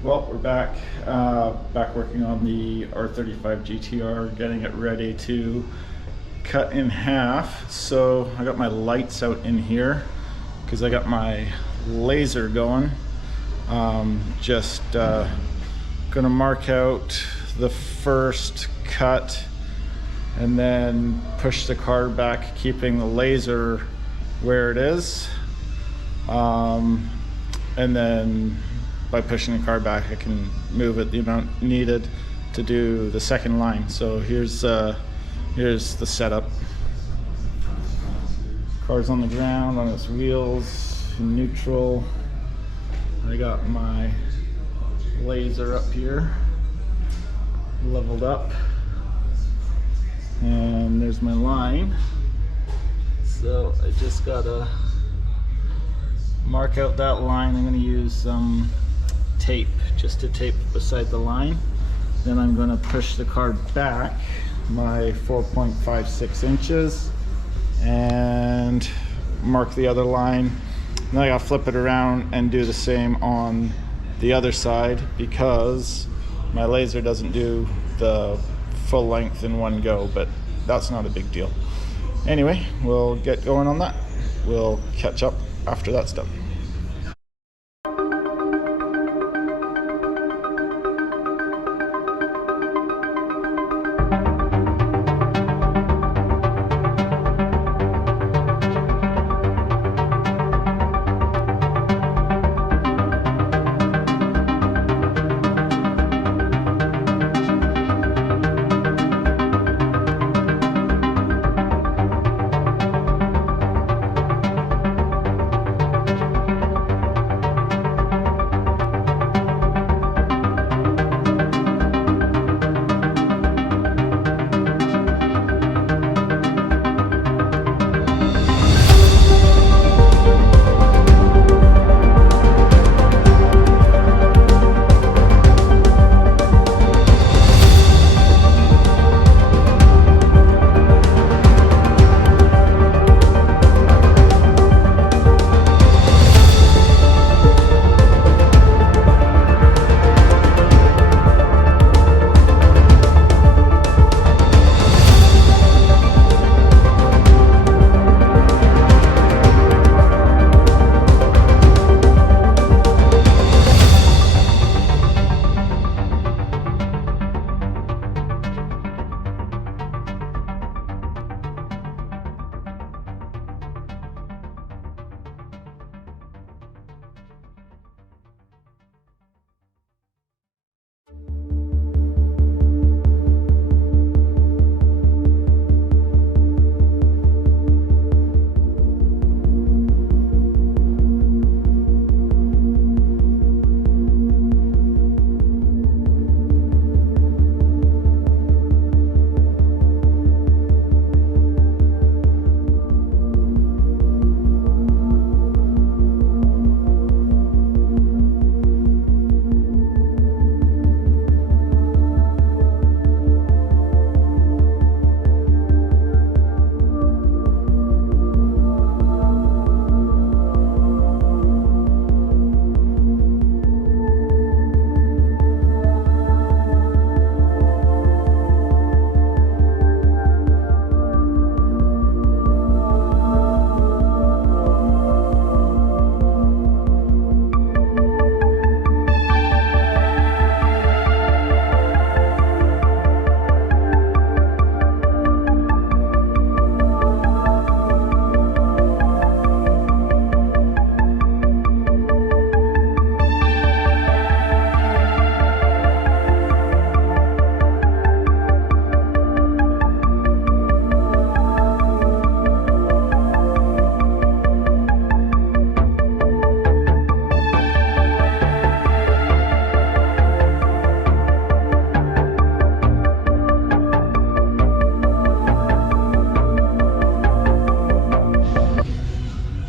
Well, we're back working on the R35 GTR, getting it ready to cut in half. So I got my lights out in here because I got my laser going. Just gonna mark out the first cut and then push the car back, keeping the laser where it is. And then by pushing the car back, I can move it the amount needed to do the second line. So here's the setup. Car's on the ground on its wheels, in neutral. I got my laser up here, leveled up, and there's my line. So I just gotta mark out that line. I'm gonna use some tape just to tape beside the line. Then I'm going to push the car back my 4.56 inches and mark the other line. Then I got to flip it around and do the same on the other side because my laser doesn't do the full length in one go, but that's not a big deal. Anyway, we'll get going on that. We'll catch up after that's done.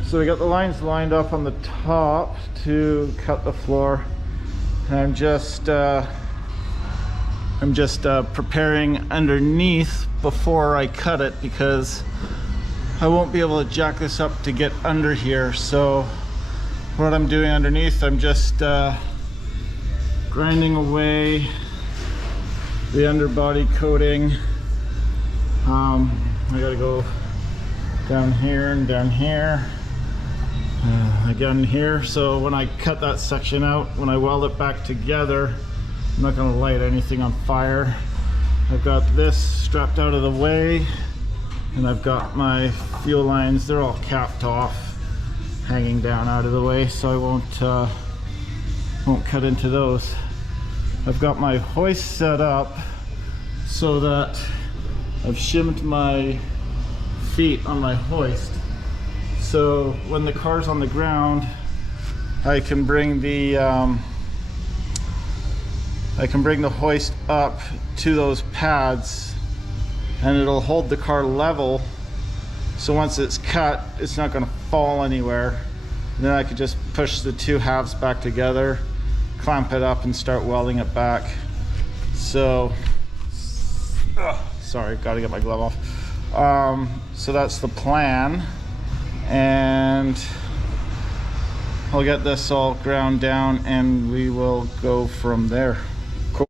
So we got the lines lined up on the top to cut the floor. And I'm just preparing underneath before I cut it because I won't be able to jack this up to get under here. So what I'm doing underneath, I'm just grinding away the underbody coating. I gotta go down here and down here, again here. So when I cut that section out, when I weld it back together, I'm not gonna light anything on fire. I've got this strapped out of the way, and I've got my fuel lines, they're all capped off, hanging down out of the way, so I won't cut into those. I've got my hoist set up so that I've shimmed my feet on my hoist, so when the car's on the ground, I can bring the hoist up to those pads, and it'll hold the car level, so once it's cut, it's not going to fall anywhere. And then I could just push the two halves back together, clamp it up, and start welding it back. So sorry, gotta get my glove off. So that's the plan, and I'll get this all ground down and we will go from there. Cool.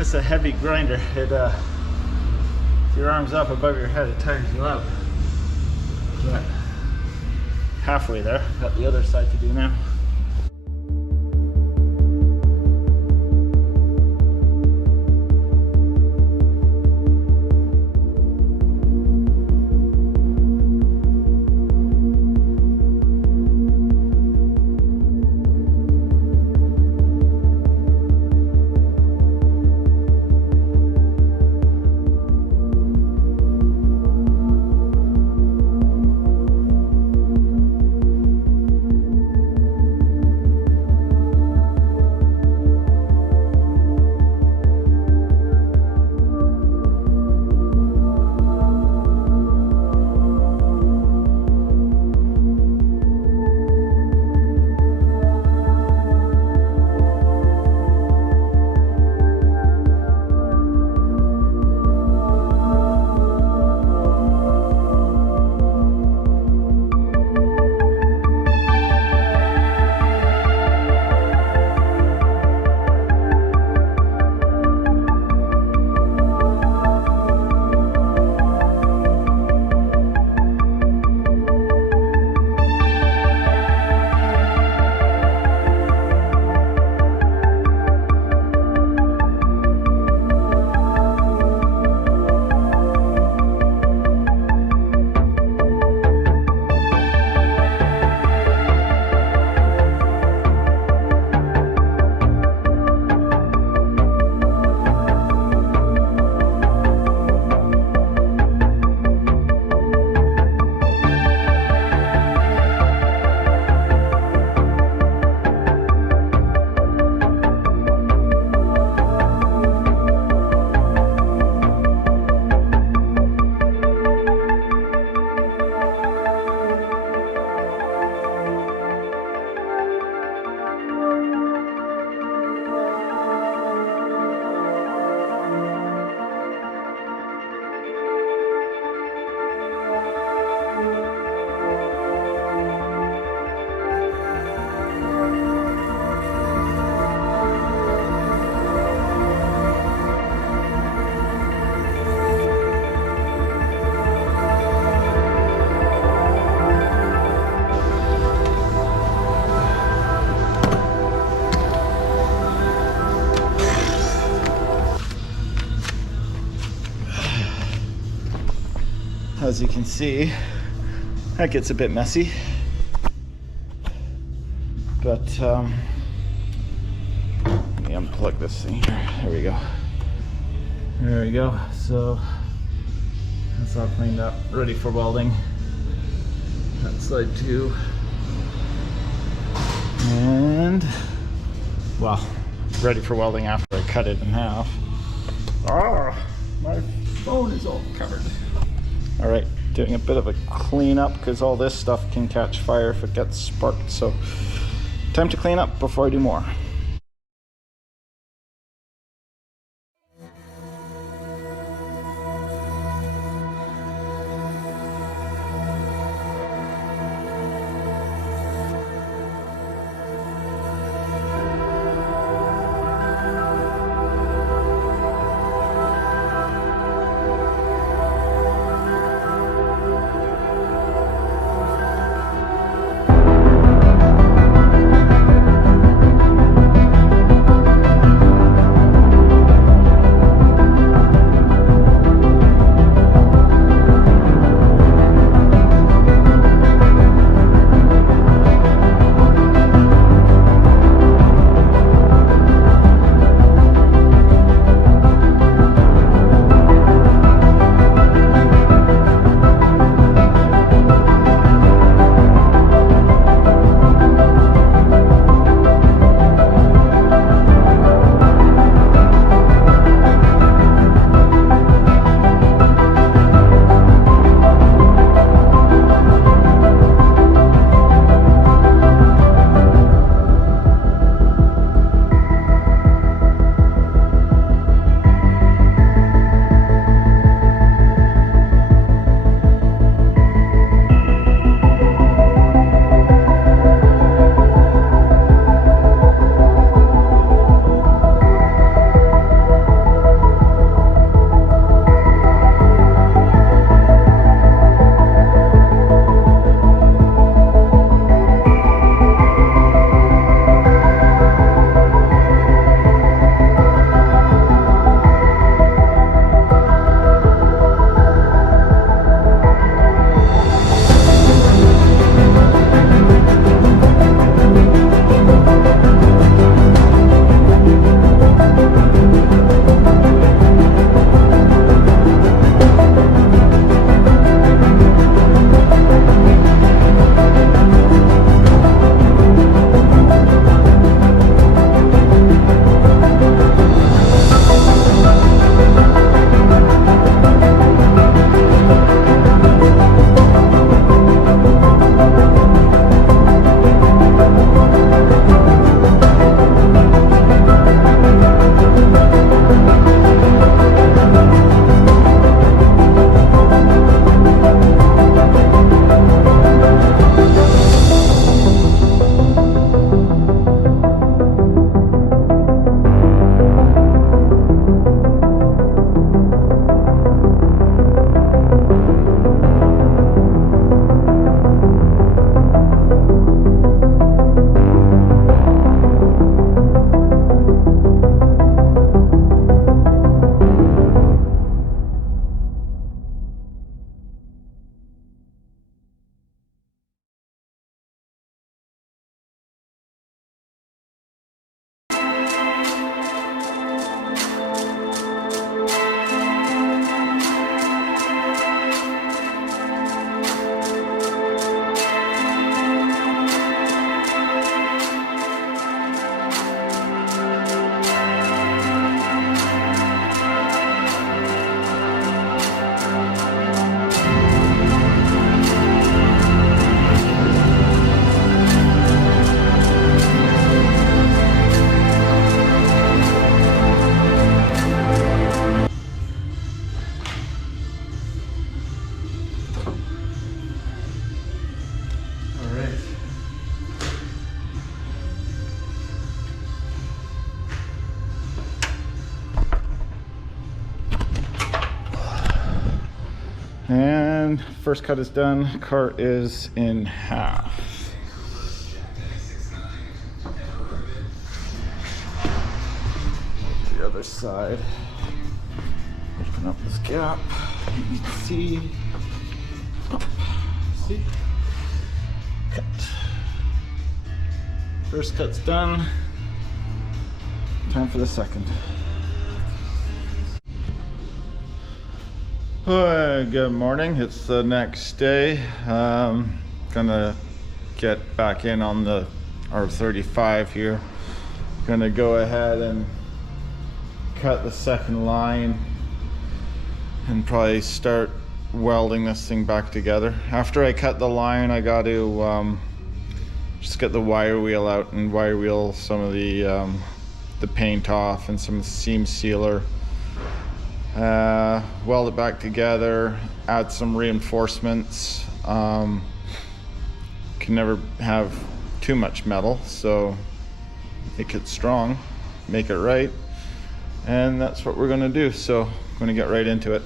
It's a heavy grinder. It if your arm's up above your head, it tires you out. But halfway there. Got the other side to do now. as you can see, that gets a bit messy. But let me unplug this thing here. There we go. There we go. So that's all cleaned up, ready for welding. That side too. And well, ready for welding after I cut it in half. Ah, my phone is all covered. All right, doing a bit of a cleanup because all this stuff can catch fire if it gets sparked. So time to clean up before I do more. And first cut is done. Cart is in half. The other side. Open up this gap. You can see See? Cut. First cut's done. Time for the second. Good morning. It's the next day. Gonna get back in on the R35 here. Gonna go ahead and cut the second line and probably start welding this thing back together. After I cut the line, I got to just get the wire wheel out and wire wheel some of the paint off and some seam sealer. Weld it back together, add some reinforcements. Can never have too much metal, so make it strong, make it right, and that's what we're going to do. So I'm going to get right into it.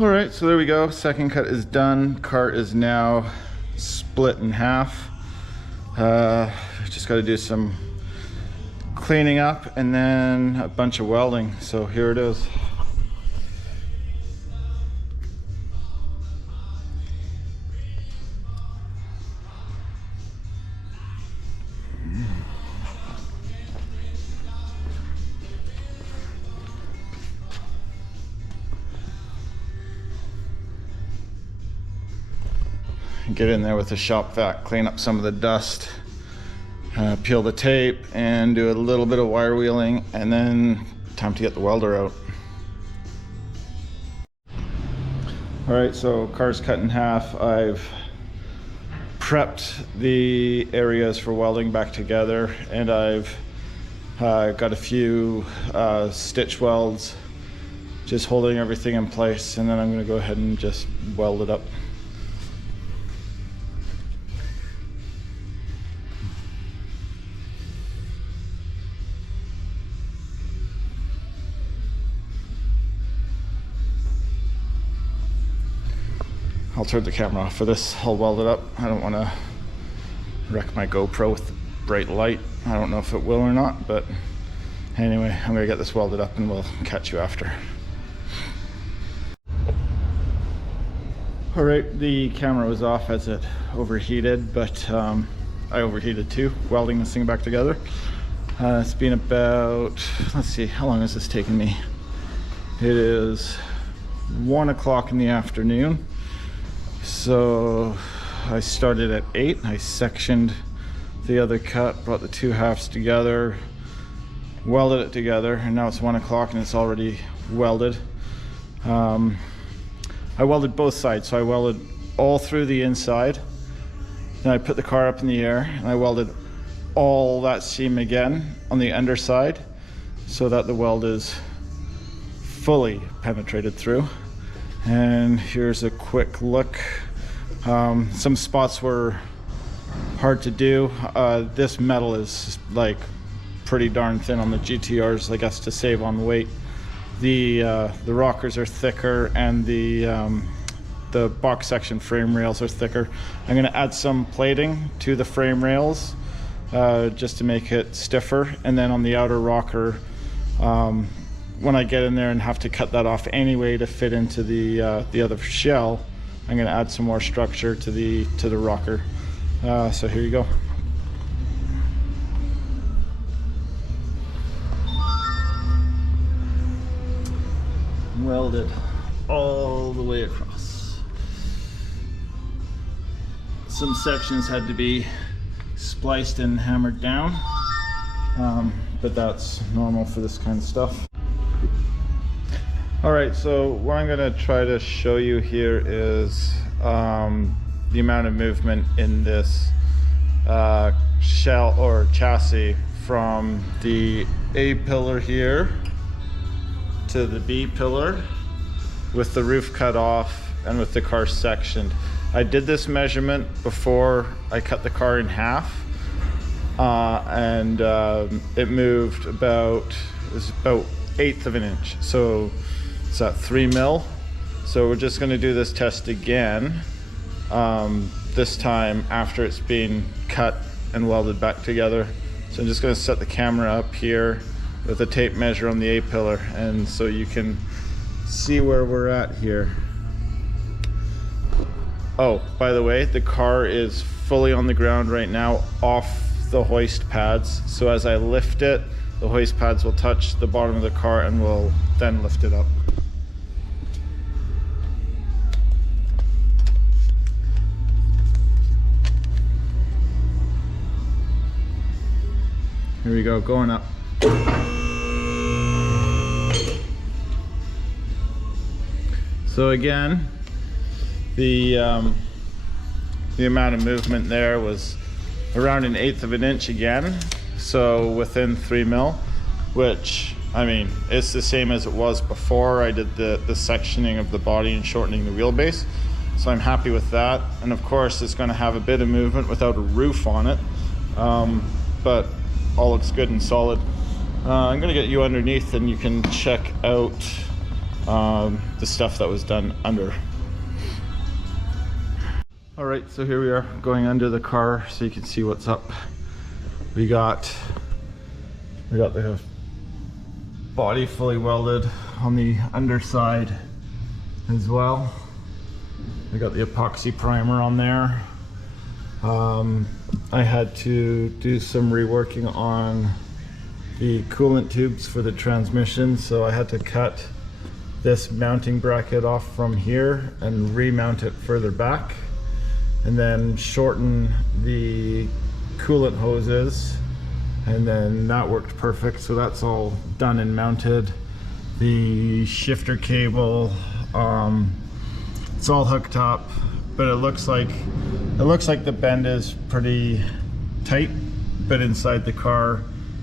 All right, so there we go. Second cut is done. Cart is now split in half. Just got to do some cleaning up and then a bunch of welding. So here it is. Get in there with the shop vac, clean up some of the dust, peel the tape, and do a little bit of wire wheeling, and then time to get the welder out. All right, so car's cut in half. I've prepped the areas for welding back together, and I've got a few stitch welds, just holding everything in place, and then I'm going to go ahead and just weld it up. I'll turn the camera off for this. I'll weld it up. I don't want to wreck my GoPro with the bright light. I don't know if it will or not, but anyway, I'm going to get this welded up and we'll catch you after. Alright, the camera was off as it overheated, but I overheated too, welding this thing back together. It's been about, let's see, how long has this taken me? It is 1 o'clock in the afternoon. So I started at 8, I sectioned the other cut, brought the two halves together, welded it together, and now it's 1 o'clock and it's already welded. I welded both sides, so I welded all through the inside, then I put the car up in the air and I welded all that seam again on the underside so that the weld is fully penetrated through. And here's a quick look. Some spots were hard to do. This metal is like pretty darn thin on the GTRs, I guess, to save on weight. The rockers are thicker, and the box section frame rails are thicker. I'm going to add some plating to the frame rails just to make it stiffer, and then on the outer rocker, when I get in there and have to cut that off anyway to fit into the other shell, I'm going to add some more structure to the rocker. So here you go. Welded all the way across. Some sections had to be spliced and hammered down, but that's normal for this kind of stuff. All right, so what I'm going to try to show you here is the amount of movement in this shell or chassis from the A pillar here to the B pillar with the roof cut off and with the car sectioned. I did this measurement before I cut the car in half, and it moved about 1/8 of an inch. So it's at 3 mil. So we're just going to do this test again, this time after it's been cut and welded back together. So I'm just going to set the camera up here with a tape measure on the A pillar, and so you can see where we're at here. Oh, by the way, the car is fully on the ground right now, off the hoist pads. So as I lift it, the hoist pads will touch the bottom of the car and will then lift it up. Here we go, going up. So again, the amount of movement there was around 1/8 of an inch again, so within 3 mil, which, I mean, it's the same as it was before I did the sectioning of the body and shortening the wheelbase. So I'm happy with that. And of course, it's going to have a bit of movement without a roof on it, but all looks good and solid. I'm going to get you underneath and you can check out the stuff that was done under. All right, so here we are going under the car so you can see what's up. We got the body fully welded on the underside as well. We got the epoxy primer on there. I had to do some reworking on the coolant tubes for the transmission, so I had to cut this mounting bracket off from here and remount it further back, and then shorten the coolant hoses, and then that worked perfect. So that's all done and mounted. The shifter cable, it's all hooked up, but it looks like the bend is pretty tight, but inside the car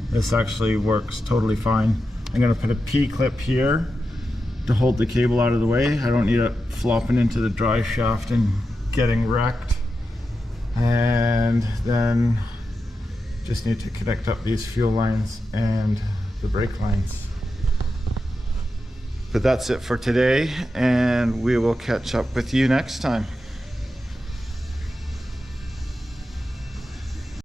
this actually works totally fine. I'm gonna put a P-clip here to hold the cable out of the way. I don't need it flopping into the drive shaft and getting wrecked. And then just need to connect up these fuel lines and the brake lines. But that's it for today, and we will catch up with you next time.